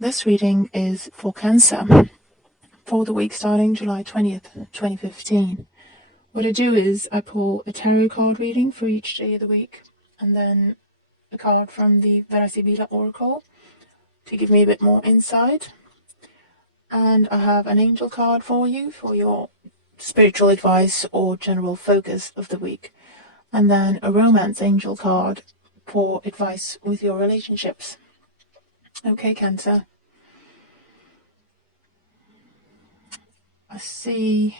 This reading is for Cancer for the week starting July 20th, 2015. What I do is I pull a tarot card reading for each day of the week, and then a card from the Verasibila Oracle to give me a bit more insight. And I have an angel card for you for your spiritual advice or general focus of the week. And then a romance angel card for advice with your relationships. Okay, Cancer. I see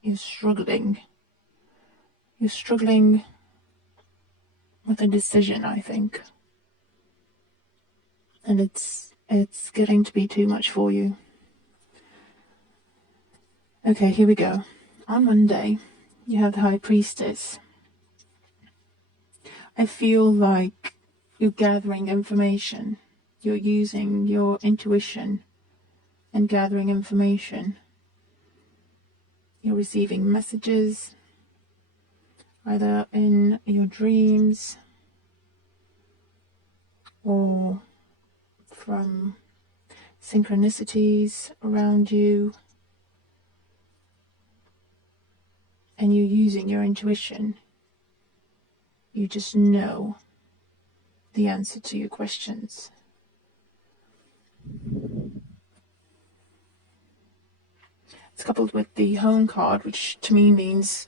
you're struggling. You're struggling with a decision, I think. And it's getting to be too much for you. Okay, here we go. On Monday, you have the High Priestess. I feel like you're gathering information. You're using your intuition and gathering information. You're receiving messages, either in your dreams or from synchronicities around you. And you're using your intuition. You just know the answer to your questions. It's coupled with the Home card, which to me means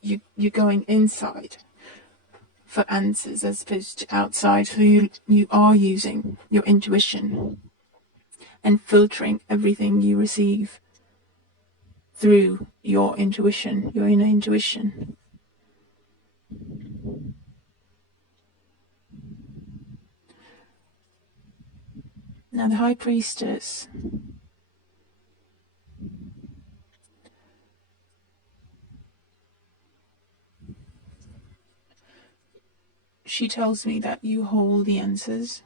you're going inside for answers as opposed to outside. So you are using your intuition and filtering everything you receive through your intuition, your inner intuition. Now the High Priestess, she tells me that you hold the answers.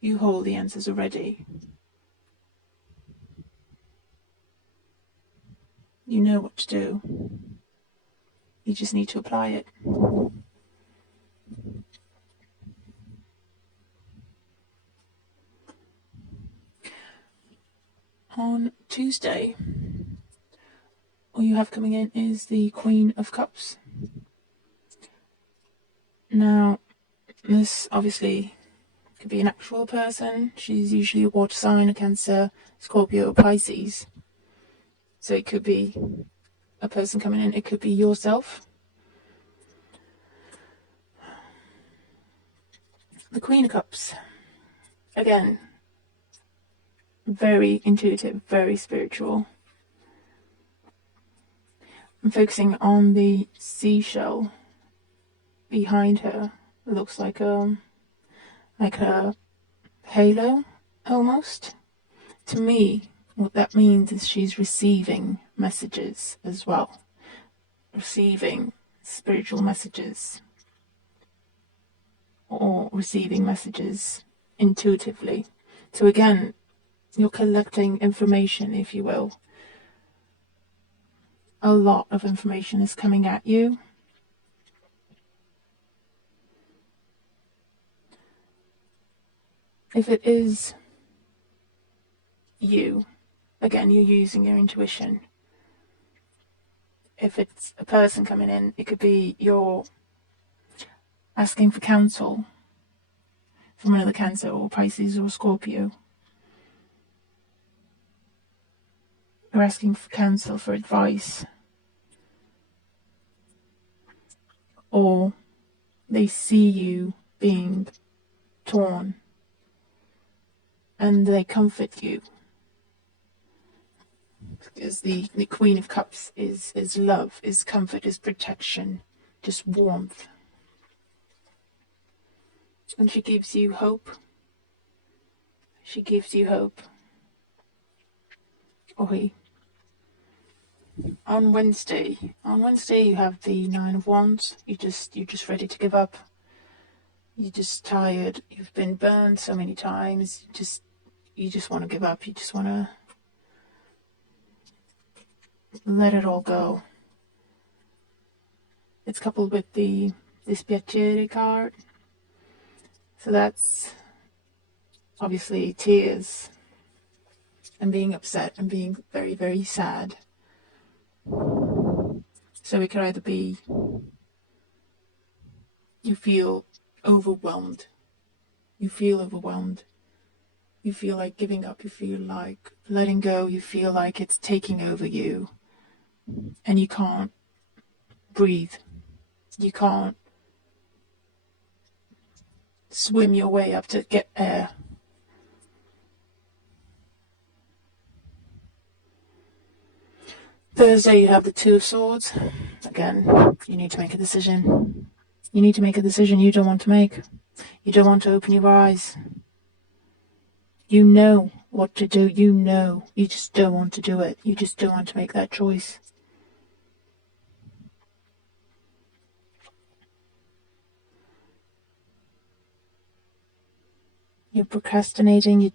You hold the answers already. You know what to do. You just need to apply it. On Tuesday, all you have coming in is the Queen of Cups. Now, this obviously could be an actual person. She's usually a water sign, a Cancer, Scorpio, or Pisces. So it could be a person coming in. It could be yourself. The Queen of Cups. Again, very intuitive, very spiritual. I'm focusing on the seashell behind her. It looks like a halo almost. To me, what that means is she's receiving messages as well. Receiving spiritual messages. Or receiving messages intuitively. So again, you're collecting information, if you will. A lot of information is coming at you. If it is you, again, you're using your intuition. If it's a person coming in, it could be you're asking for counsel from another Cancer or Pisces or Scorpio. You're asking for counsel, for advice. Or they see you being torn and they comfort you. Because the Queen of Cups is love, is comfort, is protection, just warmth. And she gives you hope. She gives you hope. Or he. On Wednesday you have the Nine of Wands. You're just ready to give up. You're just tired. You've been burned so many times. You just want to give up. You just want to let it all go. It's coupled with the Dispiacere card, So that's obviously tears and being upset and being very, very sad. So it could either be you feel overwhelmed. You feel overwhelmed. You feel like giving up. You feel like letting go. You feel like it's taking over you. And you can't breathe. You can't swim your way up to get air. Thursday, you have the Two of Swords. Again, you need to make a decision. You need to make a decision you don't want to make. You don't want to open your eyes. You know what to do. You know. You just don't want to do it. You just don't want to make that choice. You're procrastinating.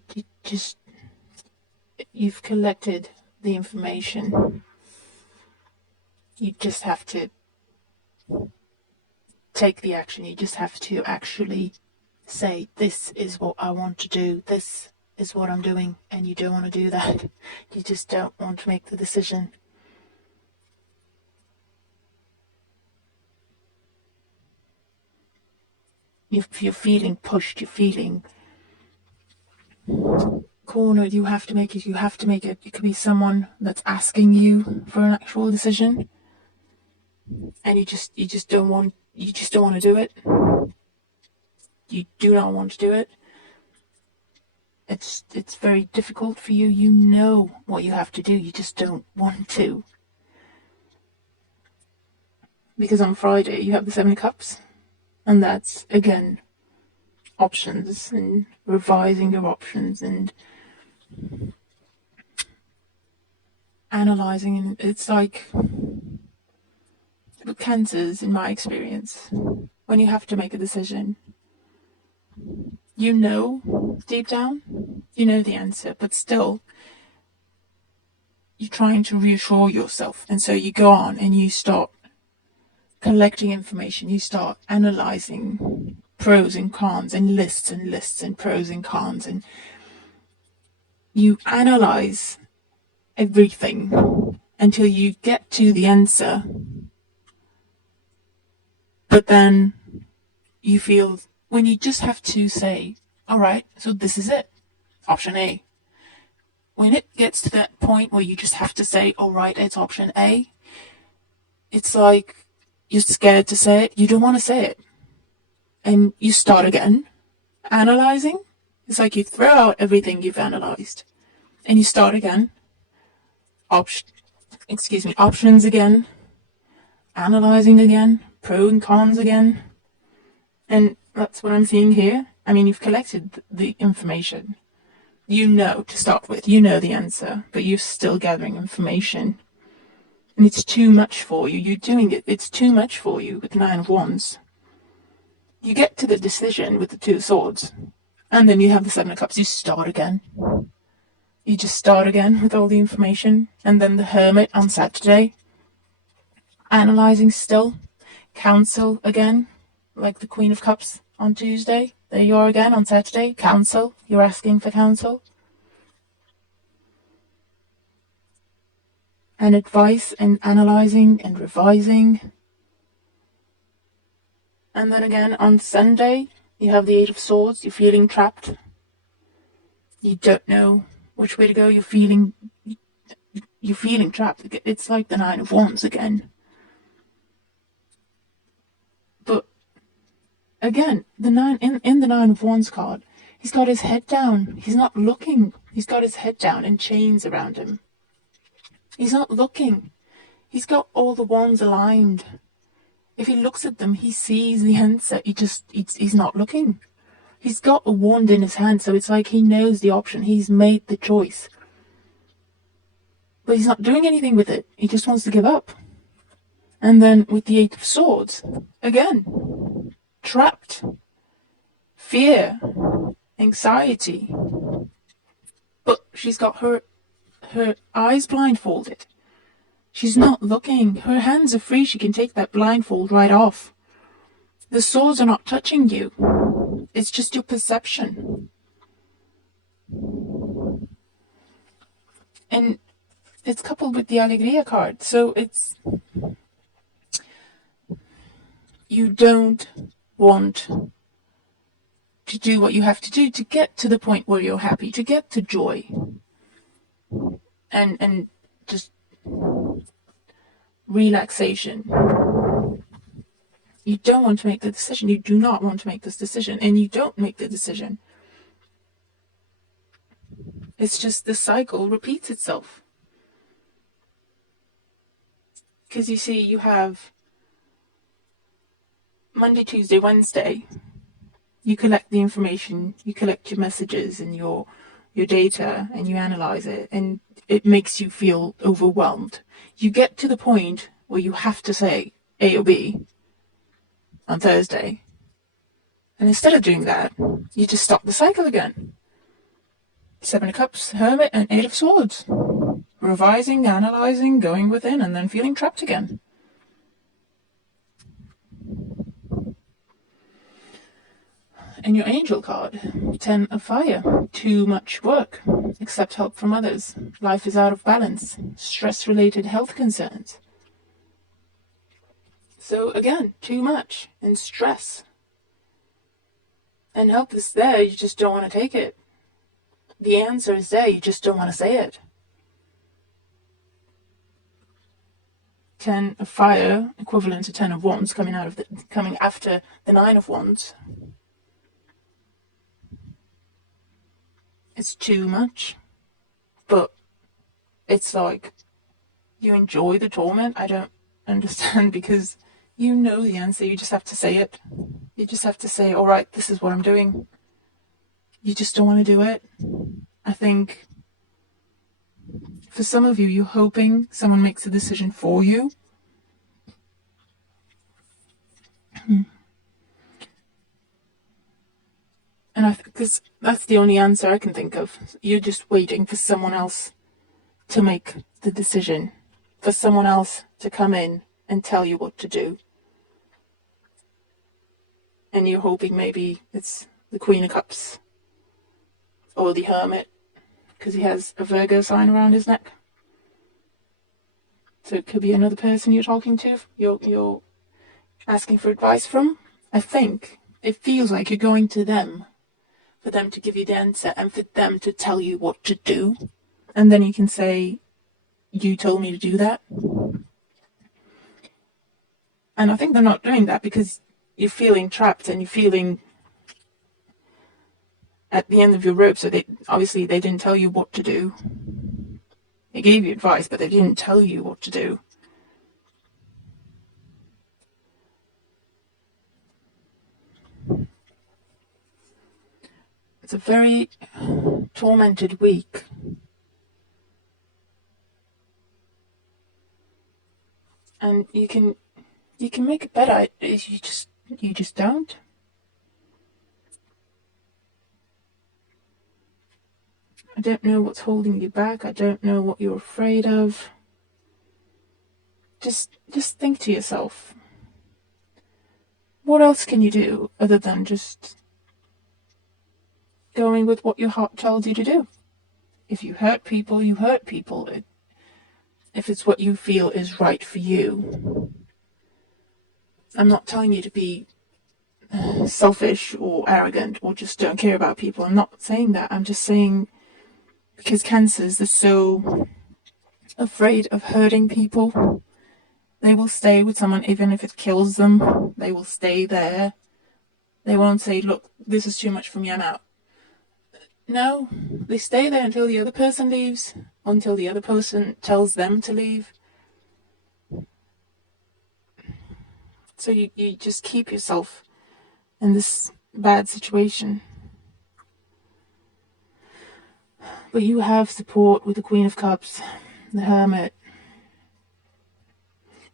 You've collected the information. You just have to take the action. You just have to actually say, this is what I want to do. This is what I'm doing. And you don't want to do that. You just don't want to make the decision. You're feeling pushed. You're feeling cornered. You have to make it. You have to make it. It could be someone that's asking you for an actual decision. And you just don't want to do it. You do not want to do it. It's very difficult for you. You know what you have to do. You just don't want to. Because on Friday you have the Seven of Cups. And that's, again, options and revising your options and analysing. And it's like with cancers, in my experience, when you have to make a decision, you know deep down, you know the answer, but still you're trying to reassure yourself. And so you go on and you start collecting information. You start analysing pros and cons and lists and pros and cons, and you analyse everything until you get to the answer. But then you feel, when you just have to say, all right, so this is it, option A. When it gets to that point where you just have to say, all right, it's option A, it's like you're scared to say it. You don't want to say it. And you start again, analysing. It's like you throw out everything you've analysed and you start again. Options again, analysing again, pro and cons again. And that's what I'm seeing here. I mean, you've collected the information. You know to start with. You know the answer, but you're still gathering information. And it's too much for you. You're doing it. It's too much for you with the Nine of Wands. You get to the decision with the Two of Swords. And then you have the Seven of Cups. You start again. You just start again with all the information. And then the Hermit on Saturday. Analysing still. Council again. Like the Queen of Cups on Tuesday. There you are again on Saturday. Council. You're asking for counsel. And advice and analysing and revising. And then again on Sunday, you have the Eight of Swords. You're feeling trapped. You don't know which way to go. You're feeling trapped. It's like the Nine of Wands again. But again, the in the Nine of Wands card, he's got his head down. He's not looking. He's got his head down and chains around him. He's not looking. He's got all the wands aligned. If he looks at them, he sees the answer. He's not looking. He's got a wand in his hand, so it's like he knows the option. He's made the choice. But he's not doing anything with it. He just wants to give up. And then with the Eight of Swords, again, trapped. Fear. Anxiety. But she's got her eyes blindfolded. She's not looking. Her hands are free. She can take that blindfold right off. The swords are not touching you. It's just your perception. And it's coupled with the Alegría card. So it's, you don't want to do what you have to do to get to the point where you're happy, to get to joy. And just relaxation. You don't want to make the decision. You do not want to make this decision. And you don't make the decision. It's just the cycle repeats itself. Because you see, you have Monday, Tuesday, Wednesday. You collect the information, you collect your messages and your data, and you analyze it, and it makes you feel overwhelmed. You get to the point where you have to say A or B on Thursday. And instead of doing that, you just stop the cycle again. 7 of Cups, Hermit, and 8 of Swords. Revising, analysing, going within, and then feeling trapped again. And your Angel card, 10 of Fire. Too much work. Accept help from others. Life is out of balance. Stress-related health concerns. So again, too much and stress. And help is there, you just don't want to take it. The answer is there, you just don't want to say it. 10 of Fire, equivalent to 10 of Wands, coming after the 9 of Wands. It's too much. But it's like, you enjoy the torment. I don't understand, because you know the answer, you just have to say it. You just have to say, all right, this is what I'm doing. You just don't want to do it. I think for some of you, you're hoping someone makes a decision for you. And because that's the only answer I can think of. You're just waiting for someone else to make the decision. For someone else to come in and tell you what to do. And you're hoping maybe it's the Queen of Cups. Or the Hermit. Because he has a Virgo sign around his neck. So it could be another person you're talking to. You're asking for advice from. I think it feels like you're going to them. For them to give you the answer. And for them to tell you what to do. And then you can say, you told me to do that. And I think they're not doing that because you're feeling trapped and you're feeling at the end of your rope. So obviously they didn't tell you what to do. They gave you advice, but they didn't tell you what to do. It's a very tormented week. And you can make it better. You just don't. I don't know what's holding you back. I don't know what you're afraid of. Just think to yourself, what else can you do other than just going with what your heart tells you to do? If you hurt people, you hurt people. If it's what you feel is right for you. I'm not telling you to be selfish or arrogant or just don't care about people. I'm not saying that. I'm just saying, because Cancers, they're so afraid of hurting people. They will stay with someone even if it kills them. They will stay there. They won't say, look, this is too much for me, I'm out. No, they stay there until the other person leaves, until the other person tells them to leave. So you just keep yourself in this bad situation. But you have support with the Queen of Cups, the Hermit.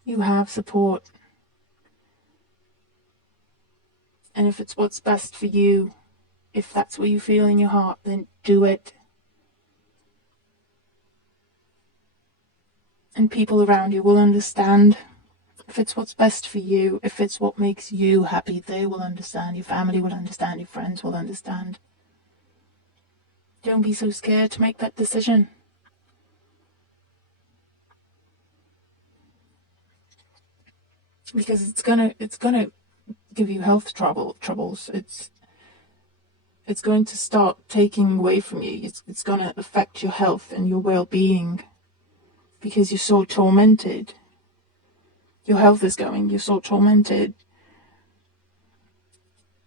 You have support. And if it's what's best for you, if that's what you feel in your heart, then do it. And people around you will understand. if it's what's best for you, if it's what makes you happy, they will understand. Your family will understand. Your friends will understand. Don't be so scared to make that decision. Because it's gonna give you health troubles. It's going to start taking away from you. It's going to affect your health and your well-being because you're so tormented. Your health is going. You're so tormented.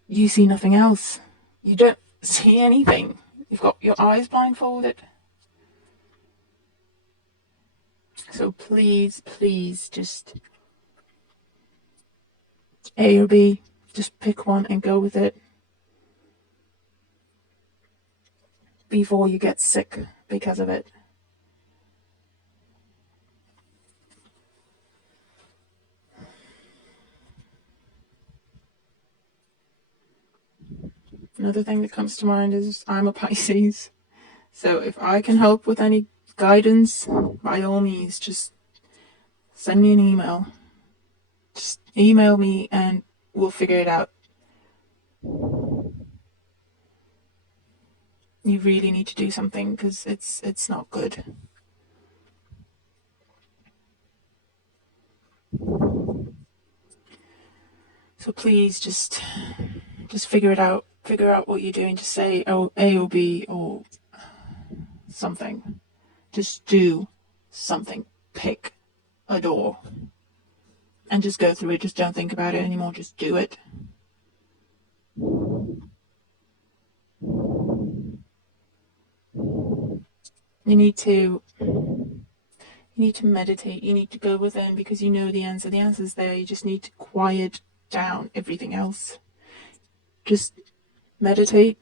You see nothing else. You don't see anything. You've got your eyes blindfolded. So please, just A or B. Just pick one and go with it. Before you get sick because of it. Another thing that comes to mind is I'm a Pisces. So if I can help with any guidance, by all means, just send me an email. Just email me and we'll figure it out. You really need to do something because it's not good. So please just figure it out. Figure out what you're doing. Just say A or B or something. Just do something. Pick a door. And just go through it. Just don't think about it anymore. Just do it. You need to meditate. You need to go within because you know the answer. The answer's there. You just need to quiet down everything else. Just meditate.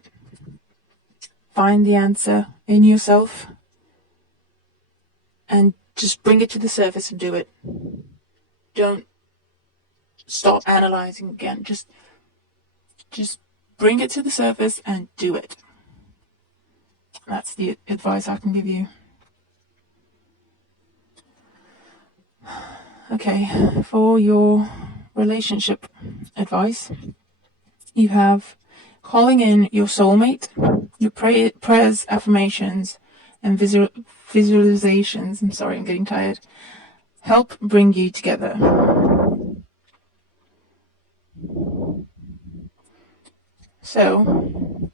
Find the answer in yourself. And just bring it to the surface and do it. Don't stop analyzing again. Just bring it to the surface and do it. That's the advice I can give you. Okay, for your relationship advice, you have calling in your soulmate, your prayers, affirmations, and visualizations. I'm sorry, I'm getting tired. Help bring you together. So,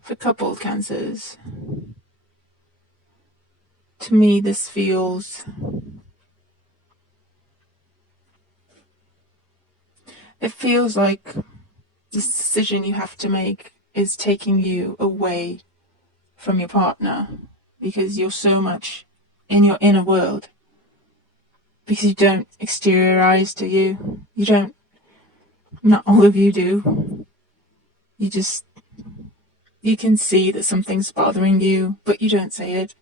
for couple cancers, to me this feels like this decision you have to make is taking you away from your partner because you're so much in your inner world. Because you don't exteriorize to you. You don't, not all of you do. You can see that something's bothering you, but you don't say it.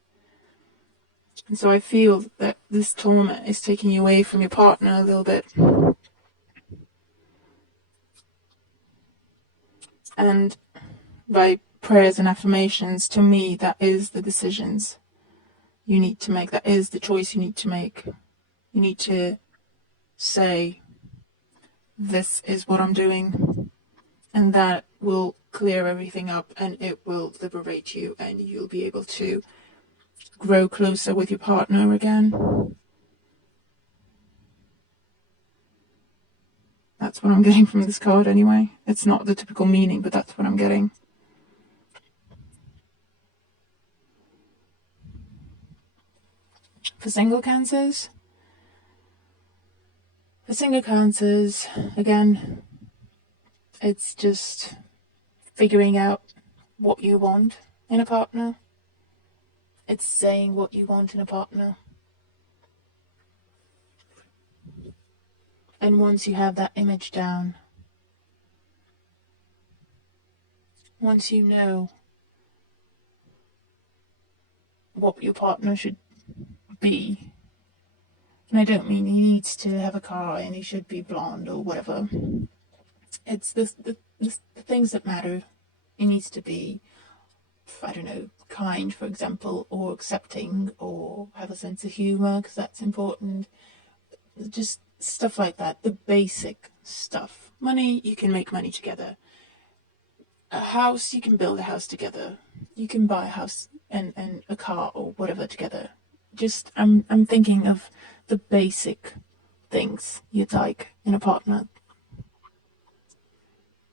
And so I feel that this torment is taking you away from your partner a little bit. And by prayers and affirmations, to me, that is the decisions you need to make. That is the choice you need to make. You need to say, this is what I'm doing. And that will clear everything up and it will liberate you and you'll be able to grow closer with your partner again. That's what I'm getting from this card anyway. It's not the typical meaning, but that's what I'm getting. For single cancers, again, it's just figuring out what you want in a partner. It's saying what you want in a partner. And once you have that image down, once you know what your partner should be, and I don't mean he needs to have a car and he should be blonde or whatever. It's the things that matter. He needs to be I don't know, kind, for example, or accepting, or have a sense of humour, because that's important. Just stuff like that, the basic stuff. Money, you can make money together. A house, you can build a house together. You can buy a house and a car or whatever together. Just, I'm thinking of the basic things you'd like in a partner.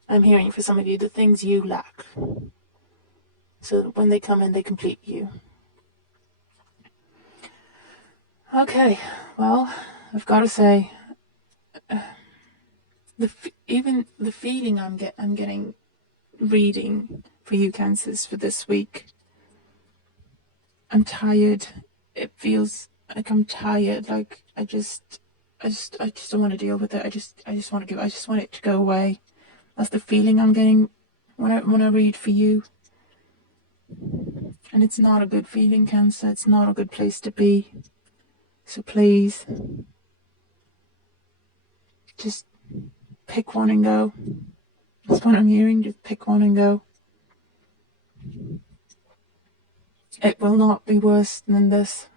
I'm hearing for some of you the things you lack, so that when they come in, they complete you. Okay, well, I've got to say, even the feeling I'm getting reading for you Cancers for this week. I'm tired. It feels like I'm tired. Like I just don't want to deal with it. I just want it to go away. That's the feeling I'm getting when I read for you. And it's not a good feeling, Cancer. It's not a good place to be. So please, just pick one and go. That's what I'm hearing. Just pick one and go. It will not be worse than this.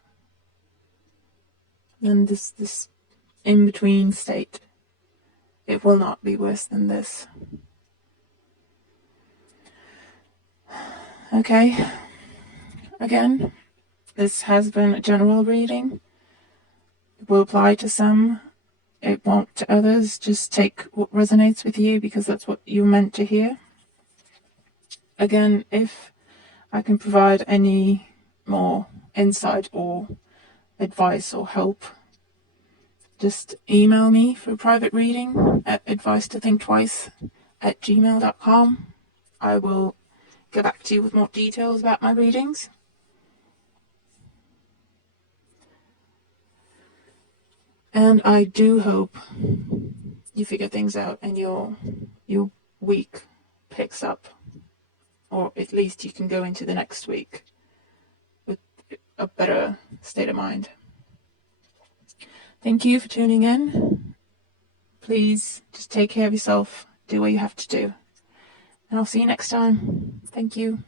This in-between state. It will not be worse than this. Okay. Again, this has been a general reading. It will apply to some. It won't to others. Just take what resonates with you, because that's what you're meant to hear. Again, if I can provide any more insight or advice or help, just email me for a private reading at advice-to-think-twice@gmail.com. I will get back to you with more details about my readings. And I do hope you figure things out and your week picks up, or at least you can go into the next week with a better state of mind. Thank you for tuning in. Please just take care of yourself, do what you have to do, and I'll see you next time. Thank you.